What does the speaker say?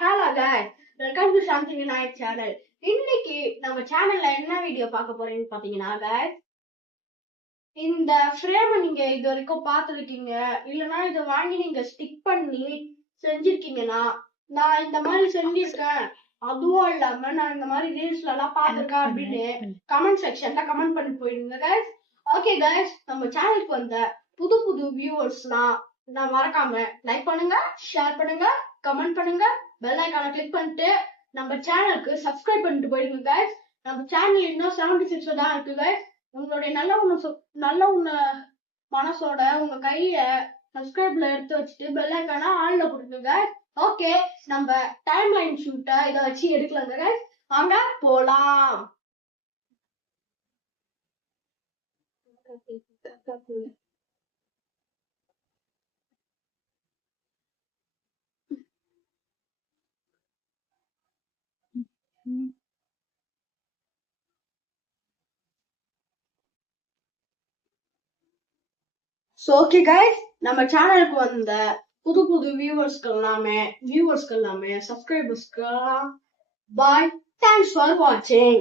Hello guys, welcome to Shanthi Vinayak channel. இன்னைக்கு நம்ம சேனல்ல என்ன வீடியோ பார்க்க போறீங்கன்னு பாத்தீங்கன்னா guys, இந்த ஃப்ரேம் நீங்க இது வரைக்கும் பார்த்துருக்கீங்க இல்லைன்னா இதை வாங்கி நீங்க ஸ்டிக் பண்ணி செஞ்சிருக்கீங்கன்னா, நான் இந்த மாதிரி செஞ்சிருக்கேன், அதுவும் இல்லாம நான் இந்த மாதிரி ரீல்ஸ்ல எல்லாம் பார்த்திருக்கேன் அப்படின்னு கமெண்ட் செக்ஷன்ல கமெண்ட் பண்ணி போயிடுங்க guys. ஓகே guys, நம்ம சேனலுக்கு வந்த புது புது வியூவர்ஸ்லாம் நான் மறக்காம லைக் பண்ணுங்க, ஷேர் பண்ணுங்க, கமெண்ட் பண்ணுங்க, பெல் ஐகானை கிளிக் பண்ணிட்டு நம்ம சேனலுக்கு சப்ஸ்கிரைப் பண்ணிட்டு போயிடுங்க guys. நம்ம சேனல் இன்னும் 76 தான் இருக்கு guys. உங்களுடைய நல்ல உன்ன மனசோட உங்க கைய சப்ஸ்கிரைப்ல எடுத்து வச்சுட்டு பெல் ஐகானை ஆன்ல கொடுங்க guys. ஓகே, நம்ம டைம் லைன் ஷூட்டை இதை வச்சு எடுக்கலாங்க guys. வாங்க போலாம். ஓகே guys, நம்ம சேனலுக்கு வந்த புது புது வியூவர்ஸ்க்கு எல்லாமே சப்ஸ்கிரைபர்ஸ்க்கு பாய், தேங்க்ஸ் ஃபார் வாட்சிங்.